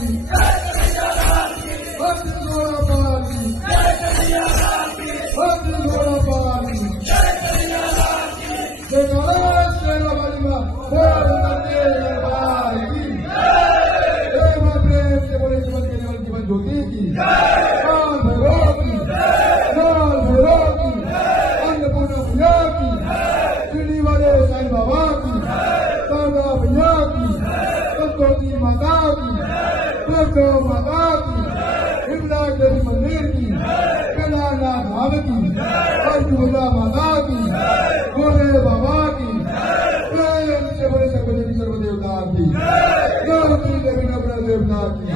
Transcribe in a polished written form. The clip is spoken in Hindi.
की भक्त जोड़ा पाल की भक्त जोड़ा पाल की जयकारा शेरा वाली मां बोल करते दरबार की जय मां प्रेम से बोले जीवन के जीवन जीवन ज्योति की काल भैरव की काल भैरव की अन्नपूर्णा भैया की शिरडी वाले साईं बाबा की काका भैया की संतोषी माता की दुर्गा माता की हिमनाथ देवी मंदिर की केदारनाथ धाम की अर्जुला माता की भोले बाबा की प्रेम से बड़े सर्वदेवी सर्वदेवता की गौरी देवी नवग्रह देवता की